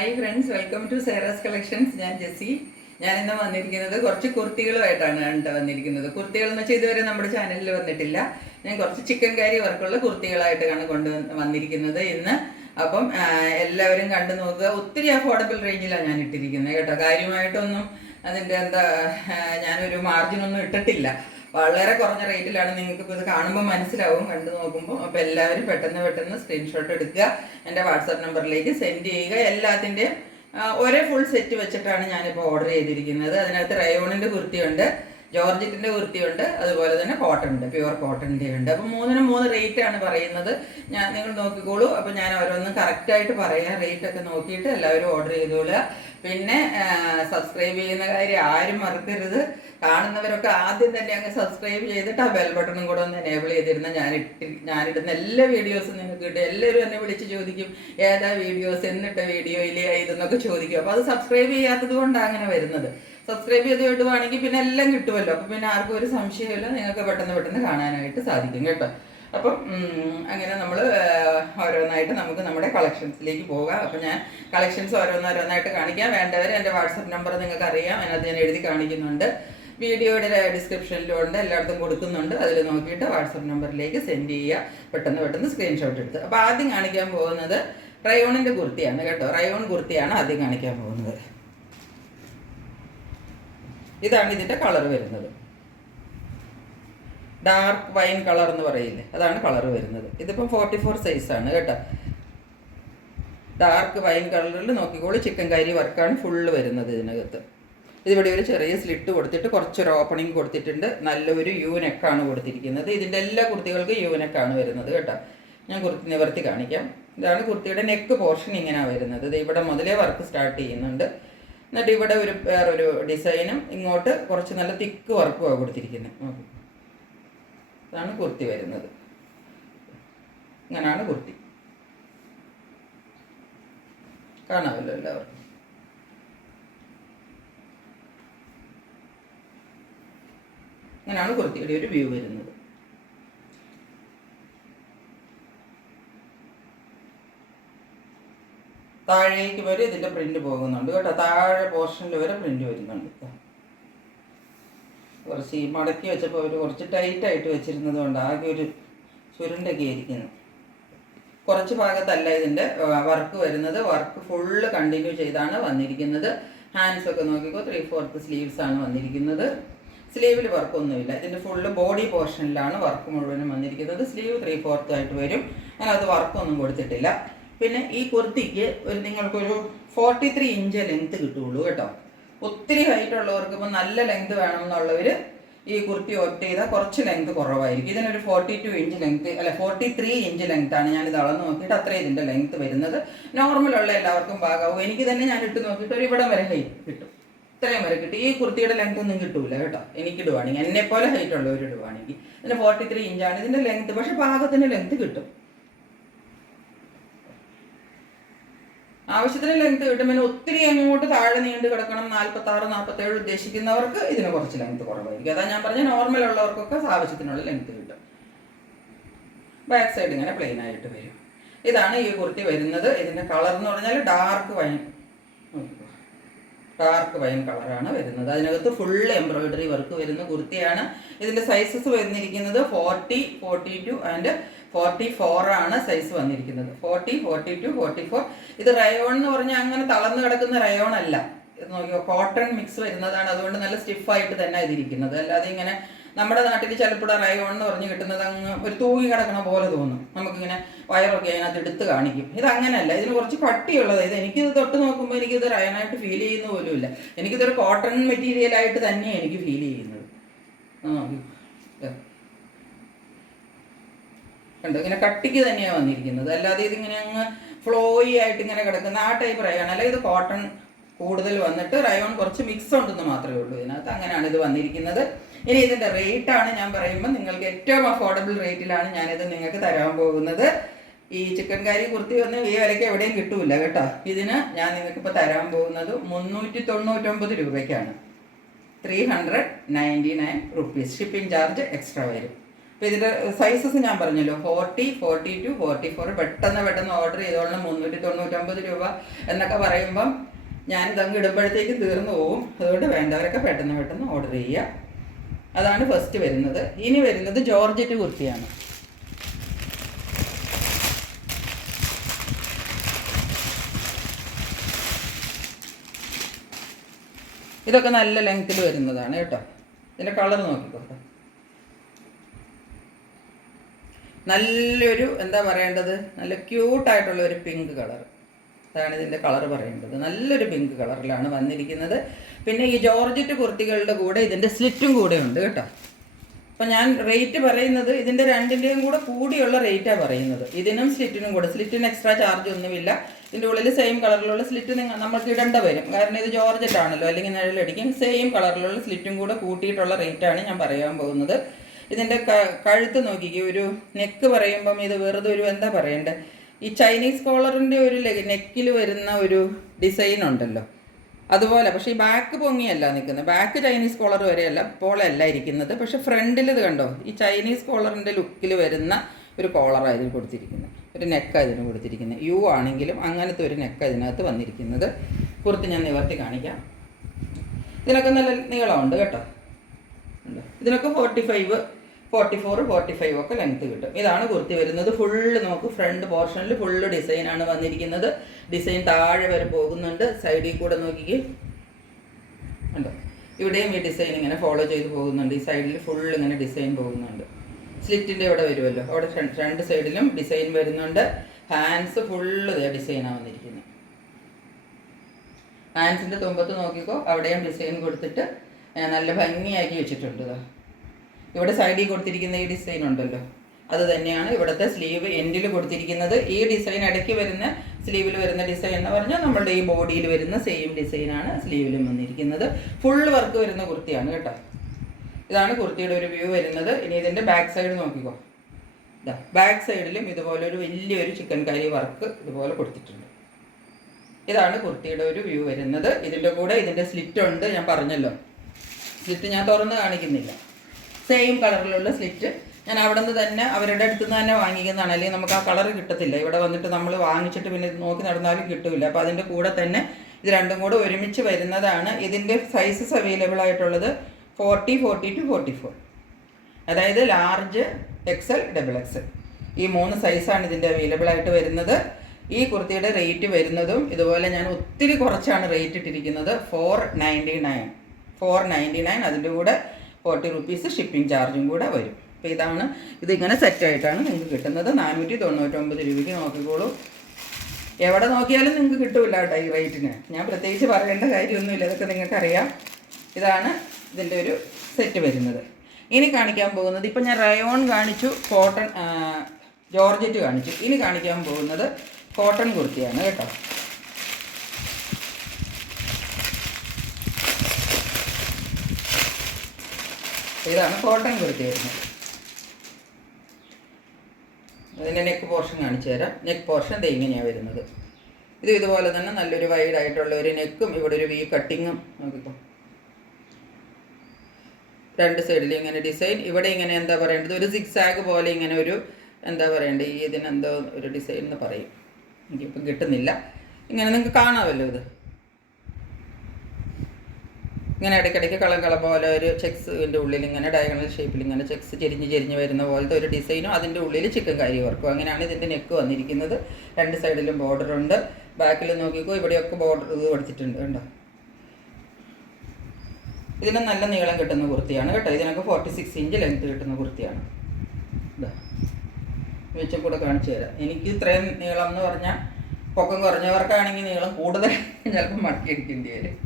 Hi friends, welcome to Sera's collections. ഞാൻ ജെസ്സി. ഞാൻ ഇന്ന് വന്നിരിക്കുന്നത് കുറച്ച് കുർത്തികളുമായിട്ടാണ് വന്നിരിക്കുന്നത്. കുർത്തികൾ എന്ന് വെച്ചാൽ ഇതുവരെ നമ്മുടെ ചാനലിൽ വന്നിട്ടില്ല. ഞാൻ കുറച്ച് ചിക്കൻ കാരി വർക്കുള്ള കുർത്തികളായിട്ടാണ് വന്നിരിക്കുന്നത് ഇന്ന്. അപ്പം എല്ലാവരും കണ്ടു നോക്കുക. ഒത്തിരി അഫോർഡബിൾ റേഞ്ചിലാണ് ഞാൻ ഇട്ടിരിക്കുന്നത് കേട്ടോ. കാര്യമായിട്ടൊന്നും അതിൻ്റെ ഞാനൊരു മാർജിനൊന്നും ഇട്ടിട്ടില്ല. വളരെ കുറഞ്ഞ റേറ്റിലാണ്. നിങ്ങൾക്ക് ഇപ്പോൾ ഇത് കാണുമ്പോൾ മനസ്സിലാവും, കണ്ടു നോക്കുമ്പോൾ. അപ്പോൾ എല്ലാവരും പെട്ടെന്ന് സ്ക്രീൻഷോട്ട് എടുക്കുക, എൻ്റെ വാട്സാപ്പ് നമ്പറിലേക്ക് സെൻഡ് ചെയ്യുക. എല്ലാത്തിൻ്റെയും ഒരേ ഫുൾ സെറ്റ് വെച്ചിട്ടാണ് ഞാനിപ്പോൾ ഓർഡർ ചെയ്തിരിക്കുന്നത്. അതിനകത്ത് റയോണിൻ്റെ കുർത്തിയുണ്ട്, ജോർജറ്റിൻ്റെ കുർത്തിയുണ്ട്, അതുപോലെ തന്നെ കോട്ടൺ ഉണ്ട്, പ്യുവർ കോട്ടൻ്റെ ഉണ്ട്. അപ്പോൾ മൂന്നിനും മൂന്ന് റേറ്റാണ് പറയുന്നത്. നിങ്ങൾ നോക്കിക്കോളൂ. അപ്പോൾ ഞാൻ ഓരോന്നും കറക്റ്റായിട്ട് പറയാം. റേറ്റൊക്കെ നോക്കിയിട്ട് എല്ലാവരും ഓർഡർ ചെയ്തോളുക. പിന്നെ സബ്സ്ക്രൈബ് ചെയ്യുന്ന കാര്യം ആരും മറക്കരുത്. കാണുന്നവരൊക്കെ ആദ്യം തന്നെ അങ്ങ് സബ്സ്ക്രൈബ് ചെയ്തിട്ട് ആ ബെൽ ബട്ടണും കൂടെ ഒന്ന് എനേബിൾ ചെയ്തിരുന്ന ഞാനിടുന്ന എല്ലാ വീഡിയോസും നിങ്ങൾക്ക് കിട്ടും. എല്ലാവരും എന്നെ വിളിച്ച് ചോദിക്കും ഏതാ വീഡിയോസ്, എന്നിട്ട വീഡിയോയിൽ ഇതെന്നൊക്കെ ചോദിക്കും. അപ്പോൾ അത് സബ്സ്ക്രൈബ് ചെയ്യാത്തത് കൊണ്ടാണ് അങ്ങനെ വരുന്നത്. സബ്സ്ക്രൈബ് ചെയ്ത് വിടുവാണെങ്കിൽ പിന്നെ എല്ലാം കിട്ടുമല്ലോ. അപ്പോൾ പിന്നെ ആർക്കും ഒരു സംശയമില്ല, നിങ്ങൾക്ക് പെട്ടെന്ന് കാണാനായിട്ട് സാധിക്കും കേട്ടോ. അപ്പം അങ്ങനെ നമ്മൾ ഓരോന്നായിട്ട് നമുക്ക് നമ്മുടെ കളക്ഷൻസിലേക്ക് പോകാം. അപ്പം ഞാൻ കളക്ഷൻസ് ഓരോന്നായിട്ട് കാണിക്കാം. വേണ്ടവർ എൻ്റെ വാട്സപ്പ് നമ്പർ നിങ്ങൾക്ക് അറിയാം, അതിനകത്ത് ഞാൻ എഴുതി കാണിക്കുന്നുണ്ട്. വീഡിയോയുടെ ഡിസ്ക്രിപ്ഷനിലും ഉണ്ട്, എല്ലായിടത്തും കൊടുക്കുന്നുണ്ട്. അതിൽ നോക്കിയിട്ട് വാട്സപ്പ് നമ്പറിലേക്ക് സെൻഡ് ചെയ്യുക. പെട്ടെന്ന് സ്ക്രീൻഷോട്ട് എടുത്ത്. അപ്പോൾ ആദ്യം കാണിക്കാൻ പോകുന്നത് റയോണിൻ്റെ കുർത്തിയാണ് കേട്ടോ. റയോൺ കുർത്തിയാണ് ആദ്യം കാണിക്കാൻ പോകുന്നത്. ഇതാണ് ഇതിൻ്റെ കളർ വരുന്നത്. ഡാർക്ക് വൈൻ കളർ എന്ന് പറയില്ലേ, അതാണ് കളർ വരുന്നത്. ഇതിപ്പം 44 സൈസാണ് കേട്ടോ. ഡാർക്ക് വൈൻ കളറിൽ നോക്കിക്കോളൂ. ചിക്കൻ കാരി വർക്കാണ് ഫുള്ള് വരുന്നത് ഇതിനകത്ത്. ഇതിവിടെ ഒരു ചെറിയ സ്ലിറ്റ് കൊടുത്തിട്ട് കുറച്ചൊരു ഓപ്പണിങ് കൊടുത്തിട്ടുണ്ട്. നല്ലൊരു യൂനെക്കാണ് കൊടുത്തിരിക്കുന്നത്. ഇതിൻ്റെ എല്ലാ കുർത്തികൾക്കും യൂനെക്കാണ് വരുന്നത് കേട്ടോ. ഞാൻ കുർത്തി നിവർത്തി കാണിക്കാം. ഇതാണ് കുർത്തിയുടെ നെക്ക് പോർഷൻ, ഇങ്ങനെയാണ് വരുന്നത്. ഇത് ഇവിടെ മുതലേ വർക്ക് സ്റ്റാർട്ട് ചെയ്യുന്നുണ്ട്. എന്നിട്ട് ഇവിടെ വേറൊരു ഡിസൈനും ഇങ്ങോട്ട് കുറച്ച് നല്ല തിക്ക് വർക്കുമാണ് കൊടുത്തിരിക്കുന്നത്. ഇതാണ് കുർത്തി വരുന്നത്. ഇങ്ങനെയാണ് കുർത്തി. കാണാമല്ലോ എല്ലാവർക്കും. ഇങ്ങനെയാണ് കുർത്തിയുടെ ഒരു വ്യൂ വരുന്നത്. താഴേക്ക് വരെ ഇതിൻ്റെ പ്രിന്റ് പോകുന്നുണ്ട് കേട്ടോ. താഴെ പോർഷനിൽ വരെ പ്രിന്റ് വരുന്നുണ്ട്. കുറച്ച് ഈ മടക്കി വെച്ചപ്പോൾ ഒരു കുറച്ച് ടൈറ്റായിട്ട് വെച്ചിരുന്നത് കൊണ്ട് ആകെ ഒരു ചുരുണ്ടൊക്കെ ആയിരിക്കുന്നു. കുറച്ച് ഭാഗത്തല്ല ഇതിൻ്റെ വർക്ക് വരുന്നത്. വർക്ക് ഫുള്ള് കണ്ടിന്യൂ ചെയ്താണ് വന്നിരിക്കുന്നത്. ഹാൻഡ്സ് ഒക്കെ നോക്കിക്കോ, 3/4 സ്ലീവ്സ് ആണ് വന്നിരിക്കുന്നത്. സ്ലീവിൽ വർക്കൊന്നുമില്ല. ഇതിൻ്റെ ഫുള്ള് ബോഡി പോർഷനിലാണ് വർക്ക് മുഴുവനും വന്നിരിക്കുന്നത്. സ്ലീവ് 3/4 ആയിട്ട് വരും. അതിനകത്ത് വർക്കൊന്നും കൊടുത്തിട്ടില്ല. പിന്നെ ഈ കുർത്തിക്ക് നിങ്ങൾക്കൊരു 43 ഇഞ്ച് ലെങ്ത്ത് കിട്ടുള്ളൂ കേട്ടോ. ഒത്തിരി ഹൈറ്റ് ഉള്ളവർക്ക് ഇപ്പോൾ നല്ല ലെങ്ത് വേണമെന്നുള്ളവർ ഈ കുർത്തി ഓപ്റ്റ് ചെയ്താൽ കുറച്ച് ലെങ്ത് കുറവായിരിക്കും. ഇതിനൊരു 42 ഇഞ്ച് ലെങ്ത്ത്, അല്ല 43 ഇഞ്ച് ലെങ്ത്താണ്. ഞാനിത് അളന്ന് നോക്കിയിട്ട് അത്രയും ഇതിൻ്റെ ലെങ്ത്ത് വരുന്നത്. നോർമലുള്ള എല്ലാവർക്കും ഭാഗമാവും. എനിക്ക് തന്നെ ഞാൻ ഇട്ട് നോക്കിയിട്ട് ഒരു ഇവിടം വരെ ഹൈറ്റ് കിട്ടും. ഇത്രയും വരെ കിട്ടും. ഈ കുർത്തിയുടെ ലെങ്ത് ഒന്നും കിട്ടൂല കേട്ടോ. എനിക്കിടുവാണെങ്കിൽ, എന്നെപ്പോലെ ഹൈറ്റ് ഉള്ളവർ ഇടുവാണെങ്കിൽ. ഇതിന് 43 ഇഞ്ചാണ് ഇതിൻ്റെ ലെങ്ത്ത്. പക്ഷെ പാകത്തിന് ലെങ്ത്ത് കിട്ടും. ആവശ്യത്തിന് ലെങ്ത് കിട്ടും. പിന്നെ ഒത്തിരി അങ്ങോട്ട് താഴെ നീണ്ടു കിടക്കണം, 46, 47 ഉദ്ദേശിക്കുന്നവർക്ക് ഇതിന് കുറച്ച് ലെങ്ത് കുറവായിരിക്കും. അതാ ഞാൻ പറഞ്ഞ നോർമൽ ഉള്ളവർക്കൊക്കെ ആവശ്യത്തിനുള്ള ലെങ്ത് കിട്ടും. ബാക്ക് സൈഡ് ഇങ്ങനെ പ്ലെയിൻ ആയിട്ട് വരും. ഇതാണ് ഈ കുർത്തി വരുന്നത്. ഇതിൻ്റെ കളർ എന്ന് പറഞ്ഞാൽ ഡാർക്ക് വൈൻ കളറാണ് വരുന്നത്. അതിനകത്ത് ഫുൾ എംബ്രോയിഡറി വർക്ക് വരുന്ന കുർത്തിയാണ്. ഇതിൻ്റെ സൈസസ് വന്നിരിക്കുന്നത് 40, 42 ആൻഡ് 44 ആണ് സൈസ് വന്നിരിക്കുന്നത്. 40, 42, 44. ഇത് റയോൺ എന്ന് പറഞ്ഞാൽ അങ്ങനെ തളർന്നു കിടക്കുന്ന റയോൺ അല്ല. ഇത് നോക്കിയോ, കോട്ടൺ മിക്സ് വരുന്നതാണ്. അതുകൊണ്ട് നല്ല സ്റ്റിഫായിട്ട് തന്നെ ഇതിരിക്കുന്നത്. അല്ലാതെ ഇങ്ങനെ നമ്മുടെ നാട്ടിൽ ചിലപ്പോൾ റയോൺ എന്ന് പറഞ്ഞ് കിട്ടുന്നത് അങ്ങ് ഒരു തൂങ്ങി കിടക്കണ പോലെ തോന്നും. നമുക്കിങ്ങനെ വയറൊക്കെ അതിനകത്ത് എടുത്ത് കാണിക്കും. ഇത് അങ്ങനെയല്ല. ഇതിന് കുറച്ച് കട്ടിയുള്ളത്. ഇത് എനിക്കിത് തൊട്ട് നോക്കുമ്പോൾ എനിക്കിത് റയോണായിട്ട് ഫീൽ ചെയ്യുന്ന പോലുമില്ല. എനിക്കിതൊരു കോട്ടൺ മെറ്റീരിയലായിട്ട് തന്നെയാണ് എനിക്ക് ഫീൽ ചെയ്യുന്നത്. കണ്ടോ, ഇങ്ങനെ കട്ടിക്ക് തന്നെയാണ് വന്നിരിക്കുന്നത്. അല്ലാതെ ഇതിങ്ങനെ അങ്ങ് ഫ്ലോയി ആയിട്ട് ഇങ്ങനെ കിടക്കുന്ന ആ ടൈപ്പ് റയോൺ അല്ല. ഇത് കോട്ടൺ കൂടുതൽ വന്നിട്ട് റയോൺ കുറച്ച് മിക്സ് ഉണ്ടെന്ന് മാത്രമേ ഉള്ളൂ ഇതിനകത്ത്. അങ്ങനെയാണ് ഇത് വന്നിരിക്കുന്നത്. ഇനി ഇതിൻ്റെ റേറ്റാണ് ഞാൻ പറയുമ്പോൾ നിങ്ങൾക്ക് ഏറ്റവും അഫോർഡബിൾ റേറ്റിലാണ് ഞാനിത് നിങ്ങൾക്ക് തരാൻ പോകുന്നത്. ഈ ചിക്കൻ കാരി കുർത്തി ഒന്നും ഈ വിലയ്ക്ക് എവിടെയും കിട്ടൂല കേട്ടോ. ഇതിന് ഞാൻ നിങ്ങൾക്കിപ്പോൾ തരാൻ പോകുന്നത് 399 രൂപയ്ക്കാണ്. 399 റുപ്പീസ്. ഷിപ്പിംഗ് ചാർജ് എക്സ്ട്രാ വരും. അപ്പോൾ ഇതിൻ്റെ സൈസസ് ഞാൻ പറഞ്ഞല്ലോ 40, 42, 44. പെട്ടെന്ന് ഓർഡർ ചെയ്തോളണം. 399 രൂപ എന്നൊക്കെ പറയുമ്പം ഞാനിതങ്ങ് ഇടുമ്പോഴത്തേക്ക് തീർന്നു പോവും. അതുകൊണ്ട് വേണ്ടവരൊക്കെ പെട്ടെന്ന് ഓർഡർ ചെയ്യുക. അതാണ് ഫസ്റ്റ് വരുന്നത്. ഇനി വരുന്നത് ജോർജറ്റ് കുർത്തിയാണ്. ഇതൊക്കെ നല്ല ലെങ്ത്തിൽ വരുന്നതാണ് കേട്ടോ. ഇതിൻ്റെ കളർ നോക്കിക്കോട്ടെ. നല്ലൊരു എന്താ പറയേണ്ടത്, നല്ല ക്യൂട്ടായിട്ടുള്ള ഒരു പിങ്ക് കളർ. അതാണ് ഇതിൻ്റെ കളർ പറയേണ്ടത്. നല്ലൊരു പിങ്ക് കളറിലാണ് വന്നിരിക്കുന്നത്. പിന്നെ ഈ ജോർജറ്റ് കുർത്തികളുടെ കൂടെ ഇതിൻ്റെ സ്ലിറ്റും കൂടെ ഉണ്ട് കേട്ടോ. അപ്പം ഞാൻ റേറ്റ് പറയുന്നത് ഇതിൻ്റെ രണ്ടിൻ്റെയും കൂടെ കൂടിയുള്ള റേറ്റാണ് പറയുന്നത്. ഇതിനും സ്ലിറ്റിനും കൂടെ. സ്ലിറ്റിന് എക്സ്ട്രാ ചാർജ് ഒന്നുമില്ല. ഇതിൻ്റെ ഉള്ളിൽ സെയിം കളറിലുള്ള സ്ലിറ്റ് നമുക്ക് ഇടേണ്ട വരും. കാരണം ഇത് ജോർജറ്റ് ആണല്ലോ, അല്ലെങ്കിൽ നിഴലടിക്കും. സെയിം കളറിലുള്ള സ്ലിറ്റും കൂടെ കൂട്ടിയിട്ടുള്ള റേറ്റാണ് ഞാൻ പറയാൻ പോകുന്നത്. ഇതിൻ്റെ കഴുത്ത് നോക്കിക്കേ. ഒരു നെക്ക് പറയുമ്പം ഇത് വെറുതെ ഒരു എന്താ പറയണ്ടേ, ഈ ചൈനീസ് കോളറിൻ്റെ ഒരു നെക്കിൽ വരുന്ന ഒരു ഡിസൈൻ ഉണ്ടല്ലോ അതുപോലെ. പക്ഷേ ഈ ബാക്ക് പൊങ്ങിയല്ല നിൽക്കുന്നത്. ബാക്ക് ചൈനീസ് കോളർ വരെയല്ല പോലെയല്ല ഇരിക്കുന്നത്. പക്ഷെ ഫ്രണ്ടിൽ ഇത് കണ്ടോ, ഈ ചൈനീസ് കോളറിൻ്റെ ലുക്കിൽ വരുന്ന ഒരു കോളറാണ് ഇതിന് കൊടുത്തിരിക്കുന്നത്. ഒരു നെക്കാണ് ഇതിന് കൊടുത്തിരിക്കുന്നത്. യു ആണെങ്കിലും അങ്ങനത്തെ ഒരു നെക്കാണ് ഇതിനകത്ത് വന്നിരിക്കുന്നത്. കുർത്തി ഞാൻ നിവർത്തി കാണിക്കാം. ഇതിനൊക്കെ നല്ല നീളമുണ്ട് കേട്ടോ. ഇതിനൊക്കെ 45, 44, 45 ഒക്കെ ലെങ്ത്ത് കിട്ടും. ഇതാണ് കുർത്തി വരുന്നത്. ഫുള്ള് നോക്ക്, ഫ്രണ്ട് പോർഷനിൽ ഫുള്ള് ഡിസൈനാണ് വന്നിരിക്കുന്നത്. ഡിസൈൻ താഴെ വരെ പോകുന്നുണ്ട്. സൈഡിൽ കൂടെ നോക്കിക്ക് ഉണ്ടോ, ഇവിടെയും ഈ ഡിസൈൻ ഇങ്ങനെ ഫോളോ ചെയ്ത് പോകുന്നുണ്ട്. ഈ സൈഡിൽ ഫുള്ള് ഇങ്ങനെ ഡിസൈൻ പോകുന്നുണ്ട്. സ്ലിറ്റിൻ്റെ ഇവിടെ വരുമല്ലോ, അവിടെ രണ്ട് സൈഡിലും ഡിസൈൻ വരുന്നുണ്ട്. ഹാൻഡ്സ് ഫുള്ള് ഡിസൈനാണ് വന്നിരിക്കുന്നത്. ഹാൻഡ്സിൻ്റെ തുമ്പത്ത് നോക്കിക്കോ, അവിടെയും ഡിസൈൻ കൊടുത്തിട്ട് നല്ല ഭംഗിയാക്കി വെച്ചിട്ടുണ്ട്. ഇവിടെ സൈഡിൽ കൊടുത്തിരിക്കുന്ന ഈ ഡിസൈൻ ഉണ്ടല്ലോ, അത് തന്നെയാണ് ഇവിടുത്തെ സ്ലീവ് എൻഡിൽ കൊടുത്തിരിക്കുന്നത്. ഈ ഡിസൈൻ ഇടയ്ക്ക് വരുന്ന സ്ലീവിൽ വരുന്ന ഡിസൈൻ എന്ന് പറഞ്ഞാൽ നമ്മളുടെ ഈ ബോഡിയിൽ വരുന്ന സെയിം ഡിസൈനാണ് സ്ലീവിലും വന്നിരിക്കുന്നത്. ഫുള്ള് വർക്ക് വരുന്ന കുർത്തിയാണ് കേട്ടോ. ഇതാണ് കുർത്തിയുടെ ഒരു വ്യൂ വരുന്നത്. ഇനി ഇതിൻ്റെ ബാക്ക് സൈഡ് നോക്കിക്കോ. ഇതാ ബാക്ക് സൈഡിലും ഇതുപോലെ ഒരു വലിയൊരു ചിക്കൻ കറി വർക്ക് ഇതുപോലെ കൊടുത്തിട്ടുണ്ട്. ഇതാണ് കുർത്തിയുടെ ഒരു വ്യൂ വരുന്നത്. ഇതിൻ്റെ കൂടെ ഇതിൻ്റെ സ്ലിറ്റ് ഉണ്ട്, ഞാൻ പറഞ്ഞല്ലോ. സ്ലിറ്റ് ഞാൻ തുറന്ന് കാണിക്കുന്നില്ല. സെയിം കളറിലുള്ള സ്ലിറ്റ് ഞാൻ അവിടെ നിന്ന് തന്നെ അവരുടെ അടുത്ത് നിന്ന് തന്നെ വാങ്ങിക്കുന്നതാണ്. അല്ലെങ്കിൽ നമുക്ക് ആ കളർ കിട്ടത്തില്ല. ഇവിടെ വന്നിട്ട് നമ്മൾ വാങ്ങിച്ചിട്ട് പിന്നെ നോക്കി നടന്നാലും കിട്ടില്ല. അപ്പോൾ അതിൻ്റെ കൂടെ തന്നെ ഇത് രണ്ടും കൂടെ ഒരുമിച്ച് വരുന്നതാണ്. ഇതിൻ്റെ സൈസസ് അവൈലബിൾ ആയിട്ടുള്ളത് 40, 42, 44. അതായത് ലാർജ്, XL, XXL. ഈ 3 സൈസാണ് ഇതിൻ്റെ അവൈലബിൾ ആയിട്ട് വരുന്നത്. ഈ കുർത്തിയുടെ റേറ്റ് വരുന്നതും ഇതുപോലെ ഞാൻ ഒത്തിരി കുറച്ചാണ് റേറ്റ് ഇട്ടിരിക്കുന്നത്. 499. അതിൻ്റെ കൂടെ 40 റുപ്പീസ് ഷിപ്പിംഗ് ചാർജും കൂടെ വരും. അപ്പോൾ ഇതാണ്, ഇതിങ്ങനെ സെറ്റായിട്ടാണ് നിങ്ങൾക്ക് കിട്ടുന്നത്. 499 രൂപയ്ക്ക് നോക്കിക്കോളൂ. എവിടെ നോക്കിയാലും നിങ്ങൾക്ക് കിട്ടില്ല കേട്ടോ ഈ റേറ്റിന്. ഞാൻ പ്രത്യേകിച്ച് പറയേണ്ട കാര്യമൊന്നുമില്ല, ഇതൊക്കെ നിങ്ങൾക്കറിയാം. ഇതാണ് ഇതിൻ്റെ ഒരു സെറ്റ് വരുന്നത്. ഇനി കാണിക്കാൻ പോകുന്നത്, ഇപ്പം ഞാൻ റയോൺ കാണിച്ചു, കോട്ടൺ ജോർജറ്റ് കാണിച്ചു. ഇനി കാണിക്കാൻ പോകുന്നത് കോട്ടൺ കുർത്തിയാണ് കേട്ടോ. ഇതാണ് കോട്ടൺ കുർത്തി വരുന്നത്. അതിൻ്റെ നെക്ക് പോർഷൻ കാണിച്ചു തരാം. നെക്ക് പോർഷൻ ദേ ഇങ്ങനെയാണ് വരുന്നത്. ഇതുപോലെ തന്നെ നല്ലൊരു വൈഡായിട്ടുള്ള ഒരു നെക്കും ഇവിടെ ഒരു വി കട്ടിങ്ങും നോക്കിക്കോ. രണ്ട് സൈഡിൽ ഇങ്ങനെ ഡിസൈൻ. ഇവിടെ ഇങ്ങനെ എന്താ പറയേണ്ടത്, ഒരു സിക്സാഗ് പോലെ ഇങ്ങനെ ഒരു എന്താ പറയേണ്ടത്, ഈ ഇതിനെന്തോ ഒരു ഡിസൈൻ എന്ന് പറയും, എനിക്കിപ്പം കിട്ടുന്നില്ല. ഇങ്ങനെ നിങ്ങൾക്ക് കാണാമല്ലോ. ഇത് ഇങ്ങനെ ഇടയ്ക്കിടയ്ക്ക് കളം പോലെ ഒരു ചെക്സിൻ്റെ ഉള്ളിൽ ഇങ്ങനെ ഡയഗണൽ ഷേപ്പിൽ ഇങ്ങനെ ചെക്സ് ചെരിഞ്ഞ് വരുന്ന പോലത്തെ ഒരു ഡിസൈനും അതിൻ്റെ ഉള്ളിൽ ചിക്കൻ കറി വർക്കും. അങ്ങനെയാണ് ഇതിൻ്റെ നെക്ക് വന്നിരിക്കുന്നത്. രണ്ട് സൈഡിലും ബോർഡറുണ്ട്. ബാക്കിൽ നോക്കിക്കോ, ഇവിടെയൊക്കെ ബോർഡർ ഇത് കൊടുത്തിട്ടുണ്ട് കണ്ടോ. ഇതിന് നല്ല നീളം കിട്ടുന്ന കുർത്തിയാണ് കേട്ടോ. ഇതിനൊക്കെ 46 ഇഞ്ച് ലെങ്ത് കിട്ടുന്ന കുർത്തിയാണ്. ഇതാ വെച്ചും കൂടെ കാണിച്ചു തരാം. എനിക്ക് ഇത്രയും നീളം എന്ന് പറഞ്ഞാൽ പൊക്കം കുറഞ്ഞവർക്കാണെങ്കിൽ നീളം കൂടുതൽ ചിലപ്പോൾ മടക്കിയെടുക്കേണ്ടി വരും.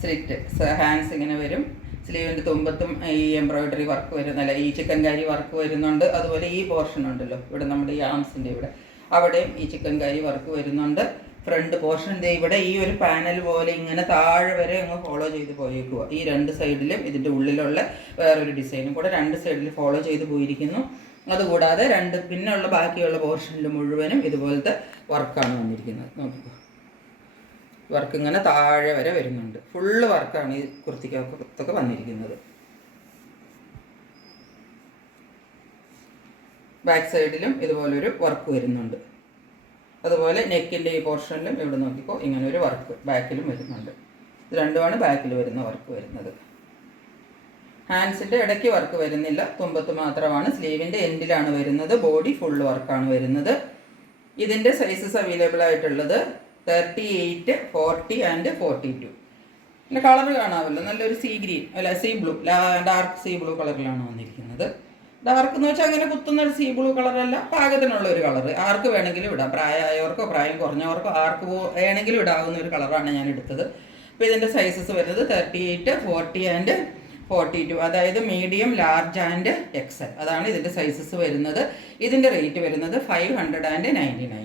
സ്ലിറ്റ് ഹാൻഡ്സ് ഇങ്ങനെ വരും. സ്ലീവിൻ്റെ തുമ്പത്തും ഈ എംബ്രോയിഡറി വർക്ക് വരുന്നല്ല, ഈ ചിക്കൻ കാരി വർക്ക് വരുന്നുണ്ട്. അതുപോലെ ഈ പോർഷൻ ഉണ്ടല്ലോ, ഇവിടെ നമ്മുടെ ഈ ആംസിൻ്റെ ഇവിടെ, അവിടെയും ഈ ചിക്കൻ കാരി വർക്ക് വരുന്നുണ്ട്. ഫ്രണ്ട് പോർഷൻ്റെ ഇവിടെ ഈ ഒരു പാനൽ പോലെ ഇങ്ങനെ താഴെ വരെ അങ്ങ് ഫോളോ ചെയ്ത് പോയേക്കുക. ഈ രണ്ട് സൈഡിലും ഇതിൻ്റെ ഉള്ളിലുള്ള വേറൊരു ഡിസൈനും കൂടെ രണ്ട് സൈഡിൽ ഫോളോ ചെയ്ത് പോയിരിക്കുന്നു. അതുകൂടാതെ പിന്നെയുള്ള ബാക്കിയുള്ള പോർഷനിൽ മുഴുവനും ഇതുപോലത്തെ വർക്കാണ് വന്നിരിക്കുന്നത്. നോക്കിക്കോ, വർക്ക് ഇങ്ങനെ താഴെ വരെ വരുന്നുണ്ട്. ഫുള്ള് വർക്കാണ് ഈ കുർത്തിക്കൊക്കെ വന്നിരിക്കുന്നത്. ബാക്ക് സൈഡിലും ഇതുപോലൊരു വർക്ക് വരുന്നുണ്ട്. അതുപോലെ നെക്കിൻ്റെ ഈ പോർഷനിലും ഇവിടെ നോക്കിക്കോ ഇങ്ങനൊരു വർക്ക് ബാക്കിലും വരുന്നുണ്ട്. ഇത് രണ്ടുമാണ് ബാക്കിൽ വരുന്ന വർക്ക് വരുന്നത്. ഹാൻഡ്സിൻ്റെ ഇടയ്ക്ക് വർക്ക് വരുന്നില്ല, തുമ്പത്ത് മാത്രമാണ്. സ്ലീവിൻ്റെ എൻഡിലാണ് വരുന്നത്. ബോഡി ഫുൾ വർക്കാണ് വരുന്നത്. ഇതിൻ്റെ സൈസസ് അവൈലബിൾ ആയിട്ടുള്ളത് 38, 40 ആൻഡ് 42. പിന്നെ കളർ കാണാമല്ലോ, നല്ലൊരു സീ ഗ്രീൻ അല്ല see blue, dark see blue കളറിലാണ് വന്നിരിക്കുന്നത്. ഡാർക്ക് എന്ന് വെച്ചാൽ അങ്ങനെ കുത്തുന്നൊരു സീ ബ്ലൂ കളറല്ല, പാകത്തിനുള്ള ഒരു കളർ. ആർക്ക് വേണമെങ്കിലും ഇടാം, പ്രായമായവർക്കോ പ്രായം കുറഞ്ഞവർക്കോ ആർക്ക് വേണമെങ്കിലും ഇടാവുന്ന ഒരു കളറാണ് ഞാൻ എടുത്തത്. അപ്പോൾ ഇതിൻ്റെ സൈസസ് വരുന്നത് 38, 40 ആൻഡ് 42, അതായത് മീഡിയം, ലാർജ് ആൻഡ് എക്സൽ. അതാണ് ഇതിൻ്റെ സൈസസ് വരുന്നത്. ഇതിൻ്റെ റേറ്റ് വരുന്നത് 599.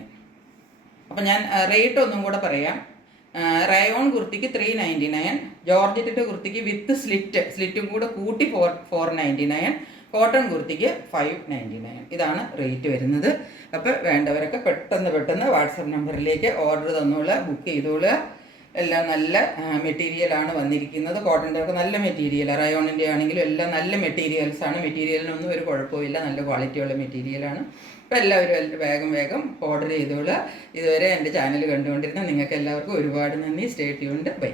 അപ്പം ഞാൻ റേറ്റ് ഒന്നും കൂടെ പറയാം. റയോൺ കുർത്തിക്ക് 399, ജോർജറ്റിൻ്റെ കുർത്തിക്ക് വിത്ത് സ്ലിറ്റും കൂടെ കൂട്ടി 499, കോട്ടൺ കുർത്തിക്ക് 599. ഇതാണ് റേറ്റ് വരുന്നത്. അപ്പോൾ വേണ്ടവരൊക്കെ പെട്ടെന്ന് വാട്സപ്പ് നമ്പറിലേക്ക് ഓർഡർ തന്നോളുക, ബുക്ക് ചെയ്തോളുക. എല്ലാം നല്ല മെറ്റീരിയലാണ് വന്നിരിക്കുന്നത്. കോട്ടൻ്റെ ഒക്കെ നല്ല മെറ്റീരിയൽ, റയോണിൻ്റെ ആണെങ്കിലും എല്ലാം നല്ല മെറ്റീരിയൽസാണ്. മെറ്റീരിയലിനൊന്നും ഒരു കുഴപ്പമില്ല, നല്ല ക്വാളിറ്റിയുള്ള മെറ്റീരിയലാണ്. അപ്പോൾ എല്ലാവരും വേഗം ഓർഡർ ചെയ്തോളുക. ഇതുവരെ എൻ്റെ ചാനൽ കണ്ടുകൊണ്ടിരുന്ന നിങ്ങൾക്ക് എല്ലാവർക്കും ഒരുപാട് നന്ദി. Stay tuned. ബൈ.